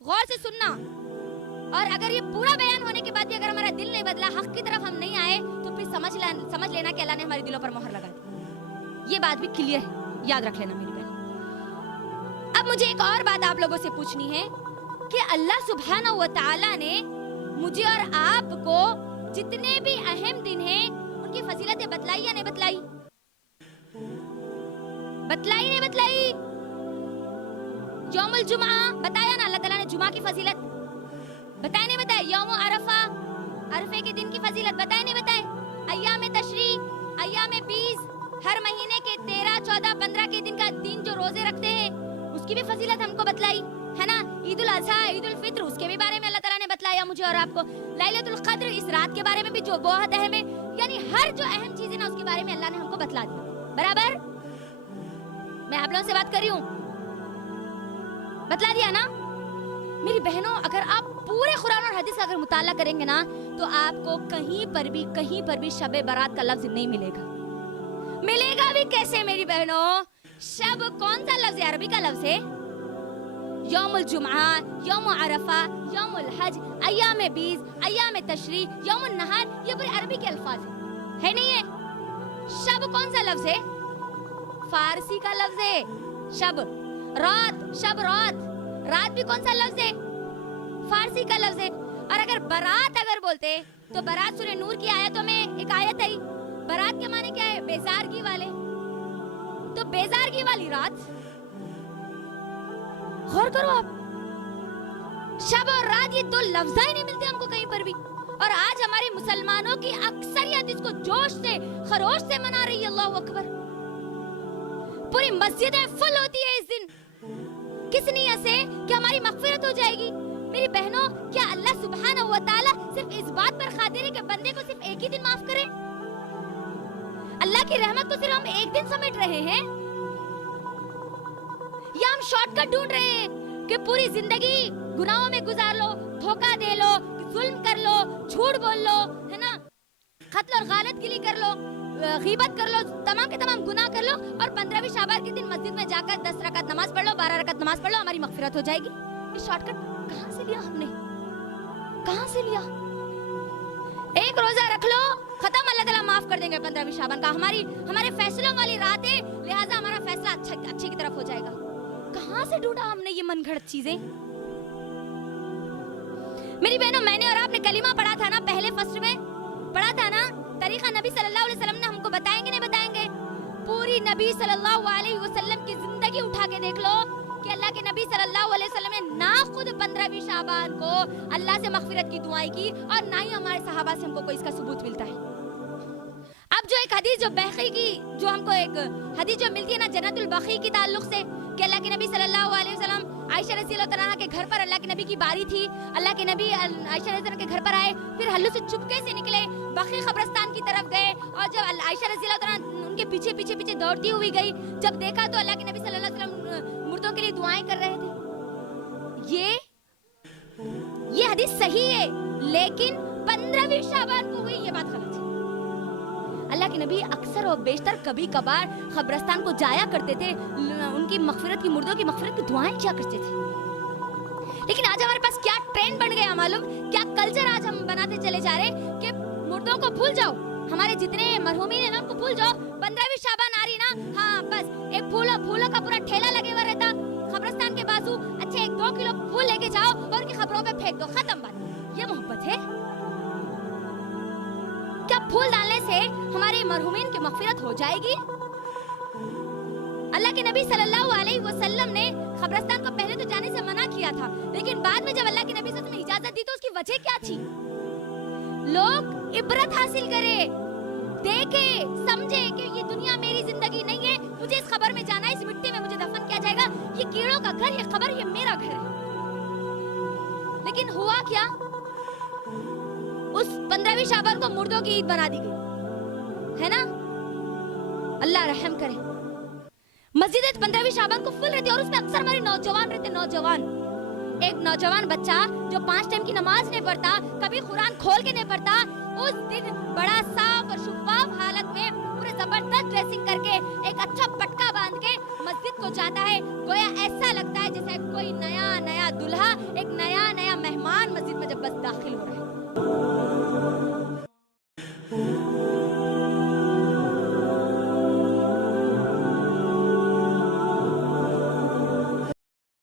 غور سے سننا. اور اگر یہ پورا بیان ہونے کے بعد بھی اگر ہمارا دل نہیں بدلا, حق کی طرف ہم نہیں آئے, تو پھر سمجھ لینا کہ اللہ نے ہمارے دلوں پر مہر لگا دی. یہ بات بھی کلیئر ہے, یاد رکھ لینا میری بہن. اب مجھے ایک اور بات آپ لوگوں سے پوچھنی ہے کہ اللہ سبحانہ و تعالیٰ نے مجھے اور آپ کو جتنے بھی اہم دن ہیں ان کی فضیلتیں بتلائی یا نہیں بتلائی؟ بتلائی نہیں بتلائی؟ یوم الجمعہ بتایا نا اللہ تعالیٰ نے جمعہ کی فضیلت, بتائے نہیں بتائے؟ یوم عرفہ, عرفے کے دن کی فضیلت بتائے نہیں بتائے؟ ایام تشریق, ایام 20, ہر مہینے کے 13, 14, 15 کے دن کا دن جو روزے رکھتے ہیں اس کی بھی فضیلت ہم کو بتلائی ہے نا. عید الاضحیٰ, عید الفطر, اس کے بھی بارے میں اللہ تعالیٰ نے بتلایا مجھے اور آپ کو. لیلۃ القدر, اس رات کے بارے میں بھی جو بہت اہم ہے, یعنی ہر جو اہم چیز ہے نا اس کے بارے میں اللہ نے ہم کو بتلا دیا. برابر؟ میں آپ لوگوں سے بات کر رہی ہوں, بتلا دیا نا میری بہنوں. اگر آپ پورے قرآن اور حدیث کا اگر مطالعہ کریں گے نا تو آپ کو کہیں پر بھی شب برات کا لفظ نہیں ملے گا. ملے گا بھی کیسے میری بہنوں؟ شب کون سا لفظ ہے؟ عربی کا لفظ ہے. یوم الجمعہ, یوم عرفہ, یوم الحج, ایام 20, ایام تشریق, یوم النہار, یہ پورے عربی کے الفاظ ہے نہیں ہے؟ شب کون سا لفظ ہے؟ فارسی کا لفظ ہے شب. رات, شب رات, رات بھی کون سا لفظ ہے؟ فارسی کا لفظ ہے. اور اگر برات اگر بولتے تو برات سورہ نور کی آیتوں میں ایک آیت ہے, برات کے معنی کیا ہے؟ بیزارگی والے. تو بیزارگی والی رات, غور کرو آپ, شب اور رات یہ دو لفظ ہی نہیں ملتے ہم کو کہیں پر بھی. اور آج ہمارے مسلمانوں کی اکثریت اس کو جوش سے خروش سے منا رہی ہے. اللہ اکبر, پوری مسجدیں فل ہوتی ہے اس دن. کس نیت سے؟ کہ ہماری مغفرت ہو جائے گی. میری بہنوں, کیا اللہ سبحانہ و تعالیٰ صرف اس بات پر قادر ہے کہ بندے کو صرف ایک ہی دن معاف کرے؟ اللہ کی رحمت کو صرف ہم ایک دن سمیٹ رہے ہیں, یا ہم شارٹ کٹ ڈھونڈ رہے ہیں کہ پوری زندگی گناہوں میں گزار لو, دھوکہ دے لو, ظلم کر لو, جھوٹ بول لو, ہے نا, قتل اور غارت گری کر لو, غیبت کر لو, تمام کے تمام گناہ کر لو, اور 15ویں شعبان کے دن مسجد میں جا کر 10 رکعت نماز پڑھ لو, 12 رکعت نماز پڑھ لو, ہماری مغفرت ہو جائے گی. یہ شارٹ کٹ کہاں سے لیا ہم نے؟ کہاں سے لیا؟ ایک روزہ رکھ لو, ختم, اللہ تعالیٰ معاف کر دیں گے 15ویں شعبان کا. ہمارے فیصلوں والی رات ہے, لہٰذا ہمارا فیصلہ اچھے کی طرف ہو جائے گا. کہاں سے ڈھونڈا ہم نے یہ من گھڑت چیزیں؟ میری بہنوں, میں نے اور آپ نے کلمہ پڑھا تھا نا, پہلے فصل میں پڑھا تھا نا, طریقہ نبی صلی اللہ علیہ وسلم نے ہم کو بتائیں گے نہیں بتائیں گے؟ پوری نبی صلی اللہ علیہ وسلم کی زندگی اٹھا کے دیکھ لو کہ اللہ کے نبی صلی اللہ علیہ وسلم نے نہ خود 15ویں شعبان کو اللہ سے مغفرت کی دعائیں کی, اور نہ ہی ہمارے صحابہ سے ہم کو کوئی اس کا ثبوت ملتا ہے. اب جو ایک حدیث جو بحقی کی, جو ہم کو ایک حدیث جو ملتی ہے نا جنت البقیع کی تعلق سے, کہ اللہ کے نبی صلی اللہ علیہ وسلم عائشہ رضی اللہ عنہا کے گھر پر, اللہ کے نبی کی باری تھی, اللہ کے نبی عائشہ رضی اللہ کے گھر پر آئے, پھر حلو سے چپکے سے نکلے, بقیع قبرستان کی طرف گئے, اور جب عائشہ رضی اللہ عنہا ان کے پیچھے دوڑتی ہوئی گئی, جب دیکھا تو اللہ کے نبی صلی اللہ علیہ وسلم مردوں کے لیے دعائیں کر رہے تھے. یہ حدیث صحیح ہے, لیکن 15ویں شعبان کو ہوئی یہ بات غلط ہے. اللہ کے نبی اکثر و بیشتر کبھی کبھار قبرستان کو جایا کرتے تھے, ان کی مغفرت کی, مردوں کی مغفرت کی دعائیں کیا کرتے تھے. لیکن آج ہمارے پاس کیا ٹرینڈ بن گیا معلوم, کیا کلچر آج ہم بناتے چلے جا رہے کہ مردوں کو بھول جاؤ, ہمارے جتنے مرحومین ہیں نا ان کو بھول جاؤ. 15ویں شعبان آ رہی نا, ہاں بس ایک پھولوں کا پورا ٹھیلا لگے ہوا رہتا قبرستان کے بازو, اچھے 1-2 کلو پھول لے کے جاؤ اور ان کی قبروں پہ پھینک دو, ختم بات. یہ محبت ہے کیا؟ پھول ڈالنے سے ہمارے مرحومین کی مغفرت ہو جائے گی؟ اللہ کے نبی صلی اللہ علیہ وسلم نے قبرستان کو پہلے تو جانے سے منع کیا تھا, لیکن بعد میں جب اللہ کے نبی صلی اللہ علیہ وسلم نے اجازت دی تو اس کی وجہ کیا تھی؟ لوگ عبرت حاصل کرے, دیکھے, سمجھے کہ یہ دنیا میری زندگی نہیں ہے, مجھے اس قبر میں جانا ہے, اس مٹی میں مجھے دفن کیا جائے گا, یہ کیڑوں کا گھر, یہ قبر, یہ میرا گھر ہے. لیکن ہوا کیا؟ اس 15ویں شعبان کو مردوں کی عید بنا دی گئی ہے نا. اللہ رحم کرے. مسجد 15ویں شعبان کو فل رہتی ہے, اور اس میں اکثر ہمارے نوجوان رہتے. نوجوان, ایک نوجوان بچہ جو 5 ٹائم کی نماز نہیں پڑھتا, کبھی قرآن کھول کے نہیں پڑھتا, اس دن بڑا صاف اور شفاف حالت میں پورے زبردست ڈریسنگ کر کے, ایک اچھا پٹکا باندھ کے مسجد کو جاتا ہے. گویا ایسا لگتا ہے جیسے کوئی نیا دلہا ایک نیا مہمان مسجد میں جب بس داخل